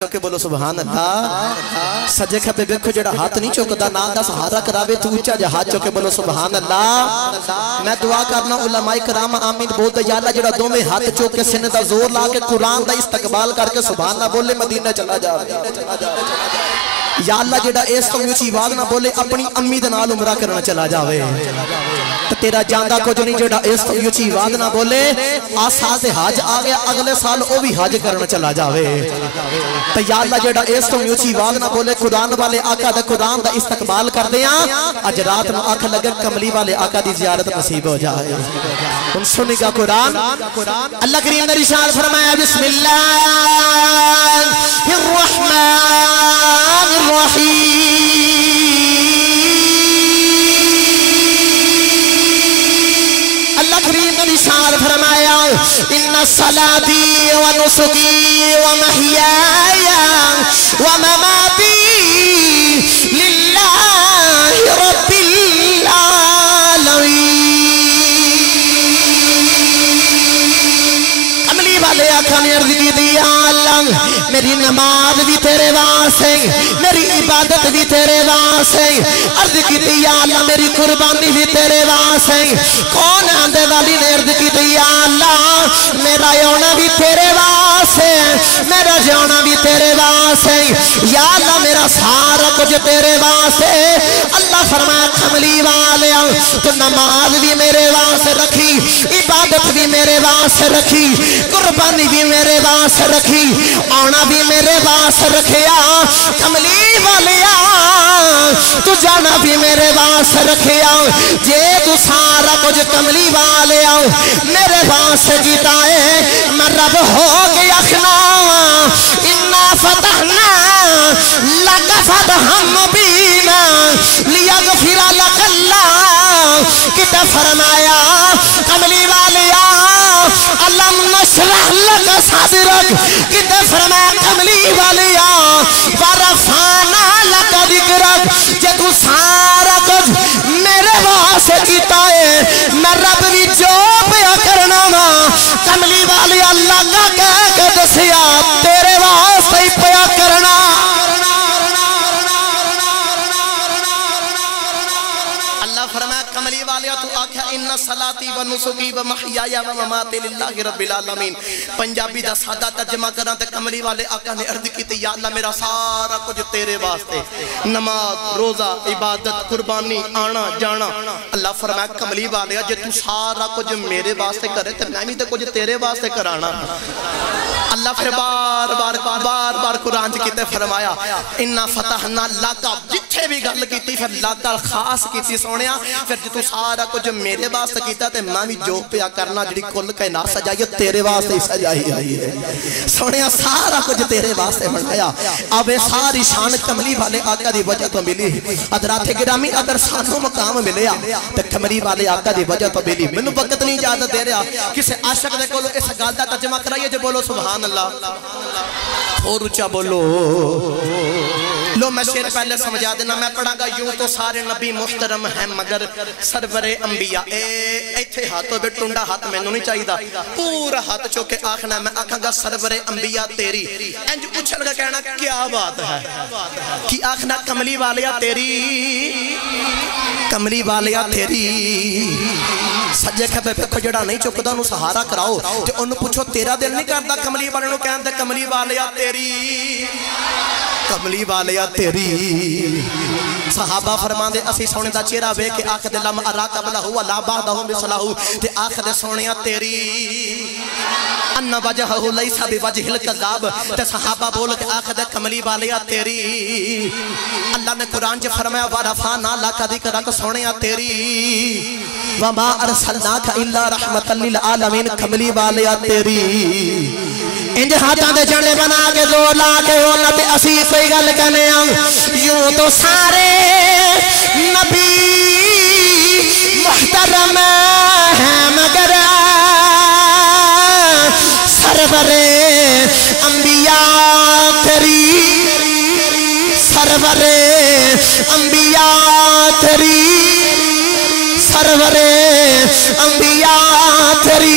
کہ بولو سبحان اللہ سجے کھبے بیکھو جڑا ہاتھ نہیں چوکدا نا دا سہارا کراوے تو اونچا جا ہاتھ چوکے بولو سبحان اللہ میں دعا کرنا علماء کرام آمین بولتے یا اللہ جڑا دو میں ہاتھ چوکے سنے دا زور لا کے قرآن دا استقبال کر کے سبحان اللہ بولے مدینہ چلا جا یا اللہ جڑا اس تو اونچی آواز نہ بولے اپنی امی دے نال عمرہ کرنا چلا جاوے تو تیرا جاندہ کچھ نہیں جڑا اس تو اونچی آواز نہ بولے سال سے حج آ گیا اگلے سال او بھی حج کرنا چلا جاوے تو یا اللہ جڑا اس تو اونچی آواز نہ بولے قرآن والے آقا دا قرآن دا استقبال کر دیا اج رات میں آنکھ لگے کملی والے آقا دی زیارت نصیب ہو جائے ان سنی کا قرآن اللہ کریم نے ارشاد فرمایا بسم اللہ الرحمن الرحیم اللہ کریم نے ارشاد فرمایا ان صلاتی و نسکی و محیای و مماتی للہ رب العالمین کملی والے آقا نے عرض کی دیا اللہ میری نماز بھی تیرے واسطے میری عبادت بھی تیرے واسطے عرض کی دیا اللہ میری قربانی بھی تیرے واسطے کون آندے والی نے عرض کی دیا اللہ میرا یونا بھی تیرے واسطے میرا جونا بھی تیرے واسطے یا اللہ میرا سارا کچھ تیرے واسطے اللہ فرمایا کملی والے تو نماز بھی میرے واسطے رکھی عبادت بھی میرے واسطے رکھی قربانی بھی میرے واسطے رکھی آنا بھی میرے واسطے رکھیا کملی والیا تو جانا بھی میرے واسطے رکھیا جے تو سارا کچھ کملی والیا میرے واسطے جیتا ہے میں رب ہو گیا خنا انا فتحنا لک فتحا مبینا لیغفر لک اللہ کتا فرمایا کملی والیا علم نشرح لک صدرک کتا فرمایا کملی والیا ورفانا لک ذکرک جے تو سارا کچھ میرے واسطے کیتا ہے میں رب بھی جو پیا کرنا کملی والی اللہ کا کہہ کے دسیا تیرے واسطے ہی پیا کرنا اللہ فرمایا کملی والیا تو آکھا ان صلاتی و نسکی و محیایا و مماتی للہ رب العالمین پنجابی دا سادہ ترجمہ کرنا تے کملی والے آقا نے عرض کی تے یا اللہ میرا سارا کچھ تیرے واسطے نماز روزہ عبادت قربانی آنا جانا اللہ فرمایا کملی والے جے تو سارا کچھ میرے واسطے کرے تے میں بھی تے کچھ تیرے واسطے کرانا اللہ پھر بار قرآن کیتے فرمایا انہا فتحنا لاکا جتھے بھی گل کیتی پھر لاکا خاص کیتی سونیا پھر جتو سارا کچھ میرے واسطے کیتا تے میں بھی جو پیا کرنا جڑی کل کائنات سجائی تیرے واسطے ہی سجائی آئی ہے سونیا سارا کچھ تیرے واسطے بنایا اب ساری شان کملی والے آقا دی وجہ تو ملی حضرات گرامی اگر سانو مقام ملیا تے کملی والے آقا دی وجہ تو ملی منو وقت نہیں اجازت دے رہا کسے عاشق دے کولو اس گل دا ترجمہ کرائیے جو بولو سبحان اللہ اور اچھا بولو لو میں شیر پہلے سمجھا دینا میں پڑھا گا یوں تو سارے نبی محترم ہیں مگر سرور انبیاء ایتھے ہاتھوں بے ٹنڈا ہاتھ میں نہیں چاہی دا پورا ہاتھ چوکے آخنا میں آکھاں گا سرور انبیاء تیری انج اچھل گا کہنا کیا بات ہے کہ آخنا کملی والیا تیری کملی والیا تیری سجے کھبے پہ جڑا نہیں چکدا انہوں سہارا کراؤ تے انہوں پوچھو تیرا دل نہیں کرتا کملی والے انہوں کہن دے کملی والیا تیری کملی والیا تیری صحابہ فرمان دے اسی سونے دا چیرہ بے کہ آخ دے لم ارا قبلہ ہوا لا بعدہم بصلاہو تے آخ دے سونیا تیری ان وجہہو لیسا بی وجہ الکذاب تے صحابہ بول کہ آخ دے کملی والیا تیری اللہ نے قرآن جے فرمایا وَرَفَانَا لَكَ ذِكْرَكَ سونیا تیری وَمَا أَرْسَلْنَاكَ إِلَّا رَحْمَةً لِلْعَالَمِينَ کملی والیا تیری انج ہاتھاں دے جھنڈے بنا کے زور لا کے ہونا تے اسی کوئی گل کہنے یوں تو سارے نبی محترم ہیں مگر سرور انبیاء تیری سرور انبیاء تیری سرور انبیاء تیری